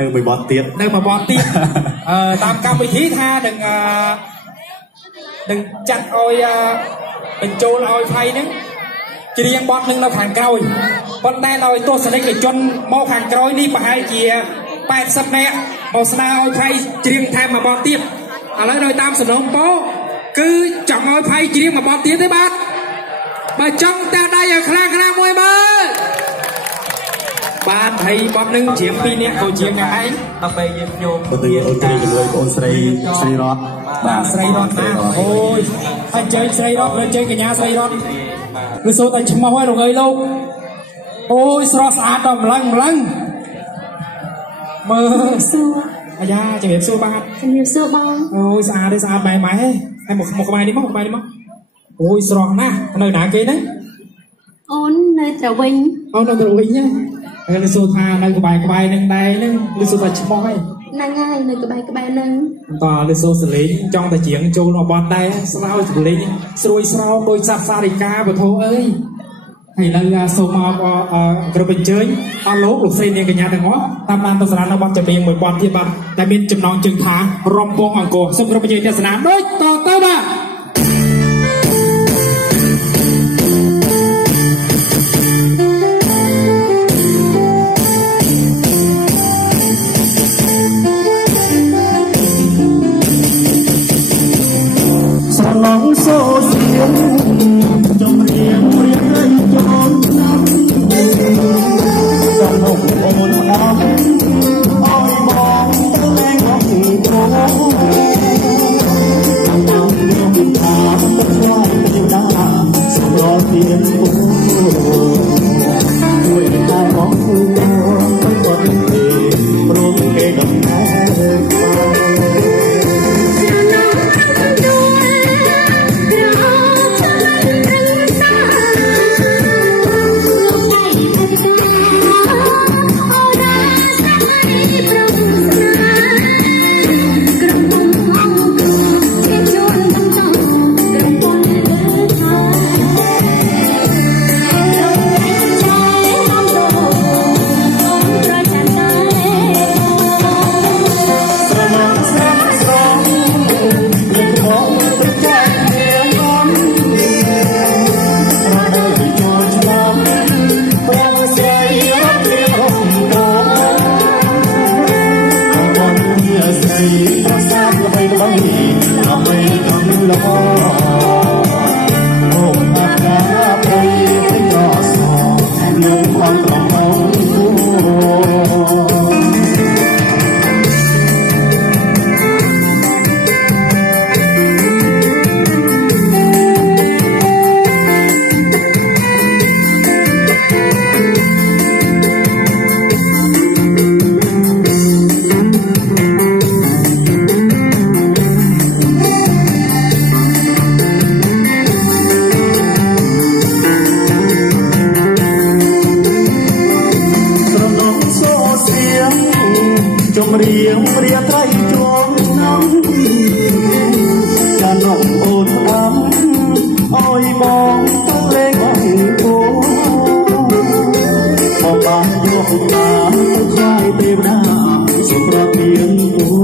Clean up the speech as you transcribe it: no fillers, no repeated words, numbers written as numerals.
នៅបនណាទៀតនៅមួយបនទៀតតាមកម្មវិធីថានឹងចាត់ឲ្យបញ្ចូលឲ្យថៃហ្នឹងច្រៀងបទនឹងនៅខាងក្រោយប៉ុន្តែដោយទស្សនិកជនមកខាងក្រោយនេះប្រហែលជា80នាក់មកស្នើឲ្យថៃច្រៀងថែមមួយបទទៀតឥឡូវដោយតាមសំណុំពោគឺចង់ឲ្យថៃច្រៀងមួយបទទៀតទេបាទបើចង់តែដៃឲ្យខ្លាំងមួយមើលបាទហើយបទនឹងច្រៀង2នាក់ក៏ច្រៀងដែរឯងដើម្បីយើងញោមទៅយើងច្រៀងជាមួយបងស្រីរតបាទស្រីរតណាអូយអញ្ជើញស្រីរតអញ្ជើញកញ្ញាស្រីរតគឺសូត្រតែឈ្មោះហើយលោកអើយលោកអូយស្រស់ស្អាតដល់ម្លឹងមើលសួរអាយ៉ាជំរាបសួរបាទជំរាបសួរបងអូយស្អាតទេស្អាតម៉ែហើយមកក្បែរនេះមកអូយស្រស់ណាស់នៅណាគេហ្នឹងអូននៅត្រវិញហ្នឹងហើយលើសួរថានៅក្បែរនឹងដែរហ្នឹងលើសួរថាឈ្មោះហ្នឹងហើយនៅក្បែរហ្នឹងតើលើសួរសលេងចង់តែច្រៀងចូលមកបត់ដែរស្លោយសលេងស្រួយស្រោមដោយសាសារិកាពធអើយហើយនៅសូមមកគ្រប់អញ្ជើញអស់លោកស្រីនាងកញ្ញាទាំងអស់តាមបានទស្សនានៅបទចម្រៀងមួយបទទៀតបាទដែលមានចំណងជើងថារំពងអង្គរសូមគ្រប់អញ្ជើញទស្សនាដូចតទៅបាទសូសៀងចំរៀងចូលណាស់សំណុំអូនអត់អើយបងទៅលែងមកទីត្រង់តាមខ្ញុំថាទៅឆ្លងទៅដាសម្រាប់ទៀនមួយតែបងទៅបត់ទេព្រមគេដំណើរ เรียกใครจวงน้ำจะนองโอนดำอ้อยมองต้องเล็กบังโตพอบานยกมาควายเต็มหน้าสุรเพียงตัว